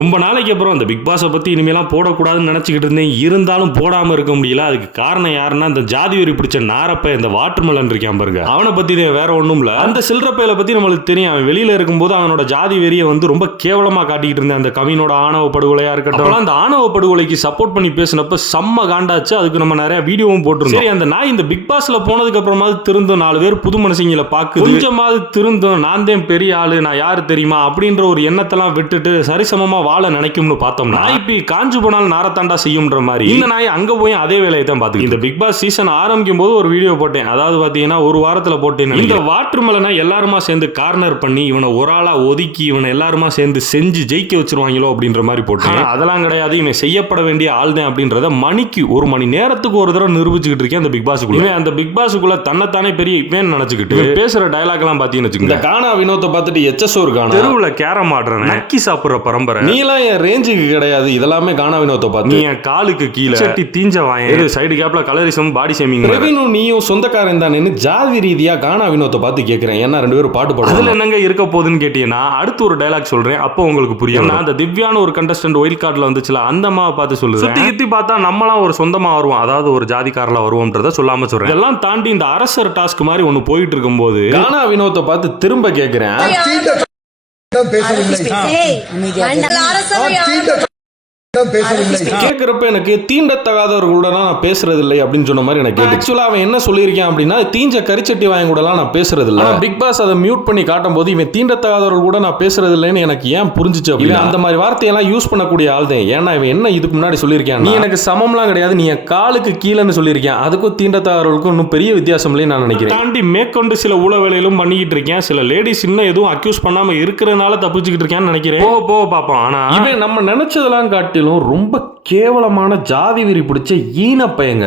ரொம்ப நாளைக்கு அப்புறம் அந்த பிக் பாஸை பற்றி இனிமேலாம் போடக்கூடாதுன்னு நினச்சிக்கிட்டு இருந்தேன். இருந்தாலும் போடாமல் இருக்க முடியல. அதுக்கு காரணம் யாருன்னா இந்த ஜாதி வெறி பிடிச்ச நாரப்பை இந்த வாட்டர்மெலன் இருக்கான் பாருங்க. அவனை பற்றி வேற ஒன்றும் இல்லை. அந்த சில்லறப்பையில பற்றி நம்மளுக்கு தெரியும். அவன் வெளியில் இருக்கும்போது அவனோட ஜாதி வெறியை வந்து ரொம்ப கேவலமாக காட்டிக்கிட்டு இருந்தேன். அந்த கவினோட ஆணவ படுகொலையாக இருக்கட்டும், அந்த ஆணவ படுகொலைக்கு சப்போர்ட் பண்ணி பேசினப்ப செம்ம காண்டாச்சு. அதுக்கு நம்ம நிறைய வீடியோவும் போட்டிருந்தோம். சரி, அந்த நாய் இந்த பிக் பாஸ்ல போனதுக்கு அப்புறமாவது திருந்தும், 4 பேர் புது மனுஷங்களை பார்க்குது, கொஞ்சமாவது திருந்தும், நான் தான் பெரிய ஆளு, நான் யாரு தெரியுமா அப்படின்ற ஒரு எண்ணத்தெல்லாம் விட்டுட்டு சரிசமமா வாழ நினைக்கும்னு பார்த்தோம்னா நாய் காஞ்சு போனால் நாரத்தாண்டா செய்யும்ன்ற மாதிரி இந்த நாய் அங்க போய் அதே வேலையை தான் பார்த்து. இந்த பிக் பாஸ் சீசன் ஆரம்பிக்கும் போது ஒரு வீடியோ போட்டேன். அதாவது பாத்தீங்கன்னா ஒரு வாரத்துல போட்டேன். இந்த வாட்டர்மெலனை எல்லாருமா சேர்ந்து கார்னர் பண்ணி இவனை ஒரு ஆளா ஒதுக்கி இவனை எல்லாருமா சேர்ந்து செஞ்சு ஜெயிக்க வச்சிருவாங்களோ அப்படின்ற மாதிரி போட்டேன். அதெல்லாம் கிடையாது, இவன் செய்யப்பட வேண்டிய ஆள் தான் அப்படின்றத மணிக்கு 1 மணி நேரத்துக்கு ஒரு தடவை நிரூபிச்சுக்கிட்டு இருக்கேன் அந்த பிக் பாஸுக்குள்ள. அந்த பிக் பாஸுக்குள்ள தன்னைத்தானே பெரிய இவன் நினைச்சுக்கிட்டு பேசுற டயலாக் எல்லாம் பாத்தீங்கன்னு வச்சுக்கோங்க. கானா வினோத்தை பார்த்துட்டு எச்சசோர் கானா, தெருவுல கேரம் ஆடுறேன், நக்கி சாப்பிடுற பரம்பரை, நீலாம் என் ரேஞ்சுக்கு கிடையாது. இதெல்லாமே கானா வினோத்தை பார்த்து நீ என் காலுக்கு கீழே சட்டி தீஞ்ச வாங்க, சைடு கேப்ல கலரிசம் பாடி ஷேமிங், ரெவினும் நீயும் சொந்தக்காரன் தானேன்னு ஜாதி ரீதியா கானா வினோத்தை பார்த்து கேட்கிறேன். ஏன்னா 2 பேரும் பாட்டு பாடுறாங்க. அதுல என்னங்க இருக்க போகுதுன்னு கேட்டீங்கன்னா அடுத்து ஒரு டயலாக் சொல்றேன், அப்போ உங்களுக்கு புரியும். நான் அந்த திவ்யான ஒரு கண்டஸ்டன்ட் ஒயில் கார்டுல வந்துச்சுல, அந்த அம்மாவை பார்த்து சொல்லுது, சுத்தி கித்தி பார்த்தா நம்மளாம் ஒரு சொந்தமா வருவோம், அதாவது ஒரு ஜாதிக்காரல வருவோம்ன்றத சொல்லாம சொல்றேன். இதெல்லாம் தாண்டி இந்த அரசர் டாஸ்க் மாதிரி ஒன்னு போயிட்டு இருக்கும் போது கானா வினோத்தை பார்த்து திரும்ப கேட்கிறேன், கேட்கிறப்ப எனக்கு தீண்டத்தகாதவர்களோட நான் பேசுறது இல்லை அப்படின்னு சொன்ன மாதிரி எனக்கு ஆக்சுவலா அவன் என்ன சொல்லியிருக்கான் அப்படின்னா, தீஞ்ச கரிச்சட்டி வாங்க கூட நான் பேசுறது இல்லை. பிக் பாஸ் அதை மியூட் பண்ணி காட்டும் போது இவன் தீண்டத்தகாதவர்கள் கூட நான் பேசுறது இல்லைன்னு எனக்கு ஏன் புரிஞ்சிச்சு அப்படின்னா அந்த மாதிரி வார்த்தையெல்லாம் யூஸ் பண்ணக்கூடிய ஆள் தான். ஏன்னா இவன் என்ன இதுக்கு முன்னாடி சொல்லியிருக்கான், நீ எனக்கு சமம்லாம் கிடையாது, நீ என் காலுக்கு கீழேன்னு சொல்லியிருக்கேன். அதுக்கும் தீண்டத்தகாதவர்களுக்கும் இன்னும் பெரிய வித்தியாசம் இல்லைன்னு நான் நினைக்கிறேன். தாண்டி மேற்கொண்டு சில ஊழ வேலையிலும் பண்ணிக்கிட்டு இருக்கேன். சில லேடிஸ் இன்னும் எதுவும் அக்யூஸ் பண்ணாம இருக்கிறதுனால தப்பிச்சுக்கிட்டு இருக்கேன்னு நினைக்கிறேன். போக பார்ப்போம். ஆனா இவன் நம்ம நினைச்சதெல்லாம் காட்டி ரொம்ப கேவலமான ஜாதி வெறி பிடிச்ச ஈன பையங்க.